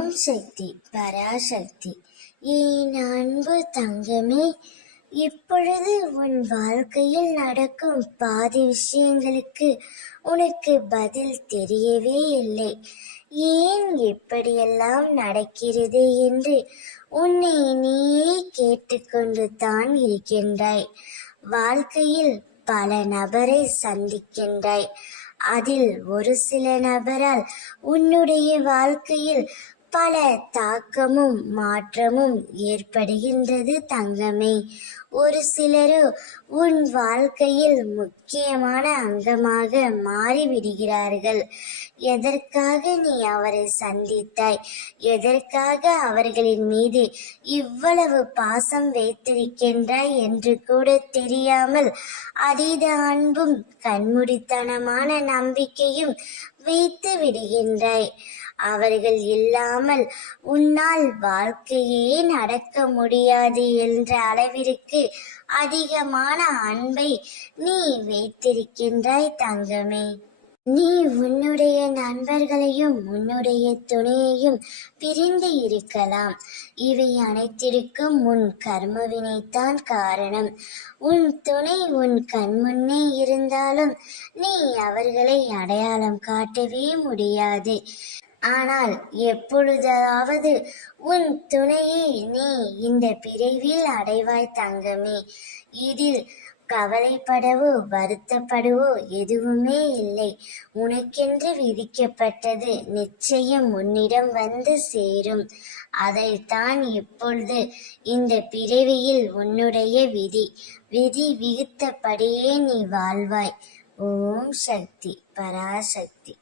ஓம் சக்தி பராசக்தி. என் அன்பு தங்கமே, இப்பொழுது உன் வாழ்க்கையில் நடக்கும் பாதி விஷயங்களுக்கு உனக்கு பதில் தெரியவே இல்லை. ஏன் இப்படியெல்லாம் நடக்கிறது என்று உன்னை நீயே கேட்டுக்கொண்டு தான் இருக்கின்றாய். வாழ்க்கையில் பல நபரை சந்திக்கின்றாய். அதில் ஒரு சில நபரால் உன்னுடைய வாழ்க்கையில் பல தாக்கமும் மாற்றமும் ஏற்படுகின்றது தங்கமே. ஒரு சிலரோ உன் வாழ்க்கையில் முக்கியமான அங்கமாக மாறிவிடுகிறார்கள். எதற்காக நீ அவரை சந்தித்தாய்? எதற்காக அவர்களின் மீது இவ்வளவு பாசம் வைத்திருக்கின்றாய் என்று கூட தெரியாமல் அதீத அன்பும் கண்மூடித்தனமான நம்பிக்கையும் வைத்து விடுகின்றாய். அவர்கள் இல்லாமல் உன்னால் வாழ்க்கையே நடக்க முடியாது என்ற அளவிற்கு அதிகமான அன்பை நீ வைத்திருக்கின்றாய் தங்கமே. நீ உன்னுடைய நண்பர்களையும் உன்னுடைய துணையையும் பிரிந்து இருக்கலாம். இவை அனைத்திற்கும் உன் கர்மவினைத்தான் காரணம். உன் துணை உன் கண்முன்னே இருந்தாலும் நீ அவர்களை அடையாளம் காட்டவே முடியாது. ஆனால் எப்பொழுதாவது உன் துணையை நீ இந்த பிறவியில் அடைவாய் தங்கமே. இதில் கவலைப்படவோ வருத்தப்படவோ எதுவுமே இல்லை. உனக்கென்று விதிக்கப்பட்டது நிச்சயம் உன்னிடம் வந்து சேரும். அதைத்தான் இப்பொழுது இந்த பிறவியில் உன்னுடைய விதி விதித்தபடியே நீ வாழ்வாய். ஓம் சக்தி பராசக்தி.